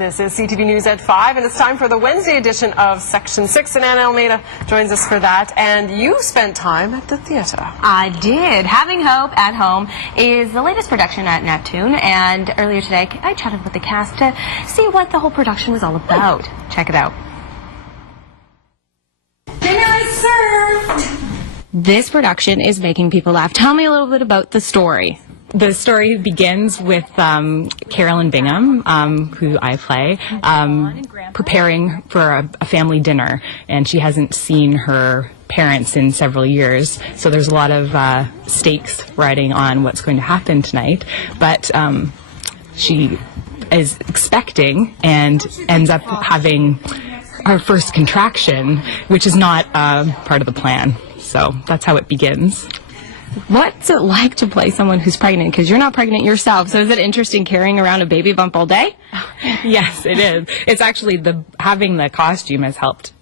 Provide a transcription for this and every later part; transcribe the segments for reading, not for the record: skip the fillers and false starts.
This is CTV News at 5, and it's time for the Wednesday edition of Section 6, and Anna Almeida joins us for that. And you spent time at the theatre. I did. Having Hope at Home is the latest production at Neptune, and earlier today I chatted with the cast to see what the whole production was all about. Check it out. Dinner is served! This production is making people laugh. Tell me a little bit about the story. The story begins with Carolyn Bingham, who I play, preparing for a family dinner, and she hasn't seen her parents in several years, so there's a lot of stakes riding on what's going to happen tonight, but she is expecting and ends up having her first contraction, which is not part of the plan, so that's how it begins. What's it like to play someone who's pregnant? Because you're not pregnant yourself, so is it interesting carrying around a baby bump all day? Yes, it is. It's actually having the costume has helped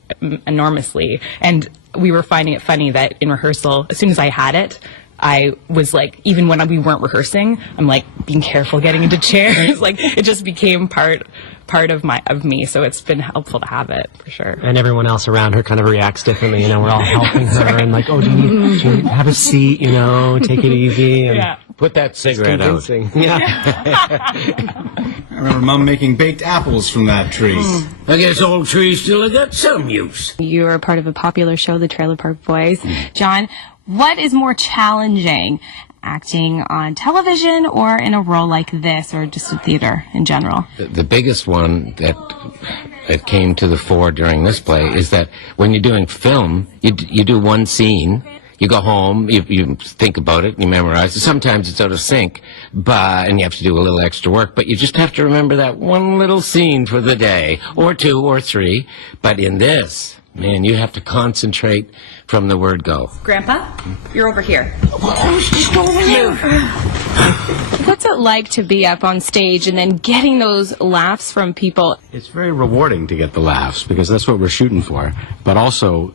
enormously, and we were finding it funny that in rehearsal, as soon as I had it, I was like, even when we weren't rehearsing, I'm like being careful getting into chairs. Like it just became part of me, so it's been helpful to have it for sure. And everyone else around her kind of reacts differently. You know, we're all helping her and like, oh, do you need have a seat? You know, take it easy. And yeah. Put that cigarette out. Yeah. I remember Mum making baked apples from that tree. I guess old trees still have got some use. You're a part of a popular show, The Trailer Park Boys. John, what is more challenging, acting on television or in a role like this, or just in theater in general? The biggest one that came to the fore during this play is that when you're doing film, you do one scene, you go home, you think about it, you memorize it. Sometimes it's out of sync, and you have to do a little extra work, but you just have to remember that one little scene for the day, or two, or three. But in this, man, you have to concentrate from the word go. Grandpa, you're over here. What's it like to be up on stage and then getting those laughs from people? It's very rewarding to get the laughs because that's what we're shooting for. But also,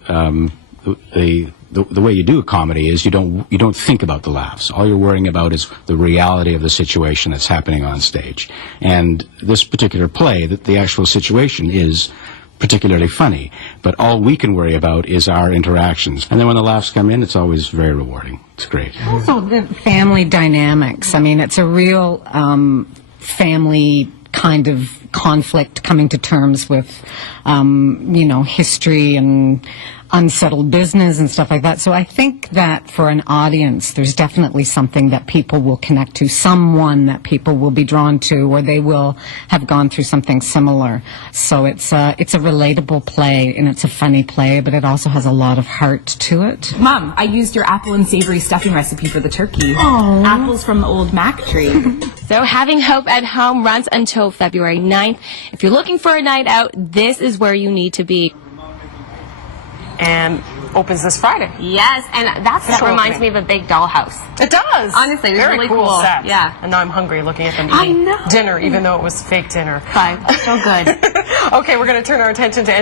the way you do a comedy is you don't think about the laughs. All you're worrying about is the reality of the situation that's happening on stage. And this particular play, the actual situation is particularly funny, but all we can worry about is our interactions. And then when the laughs come in, it's always very rewarding. It's great. Also, the family dynamics. I mean, it's a real family kind of conflict, coming to terms with, history and unsettled business and stuff like that. So I think that for an audience, there's definitely something that people will connect to, someone that people will be drawn to, or they will have gone through something similar. So it's a relatable play, and it's a funny play, but it also has a lot of heart to it. Mom, I used your apple and savory stuffing recipe for the turkey. Aww. Apples from the old Mac tree. So Having Hope at Home runs until February 9th. If you're looking for a night out, this is where you need to be. And opens this Friday. Yes, and that reminds me of a big dollhouse. It does. Honestly, it's very really cool cool. set. Yeah. And now I'm hungry looking at them I eating know. dinner, even though it was fake dinner. Fine. So good. Okay, we're going to turn our attention to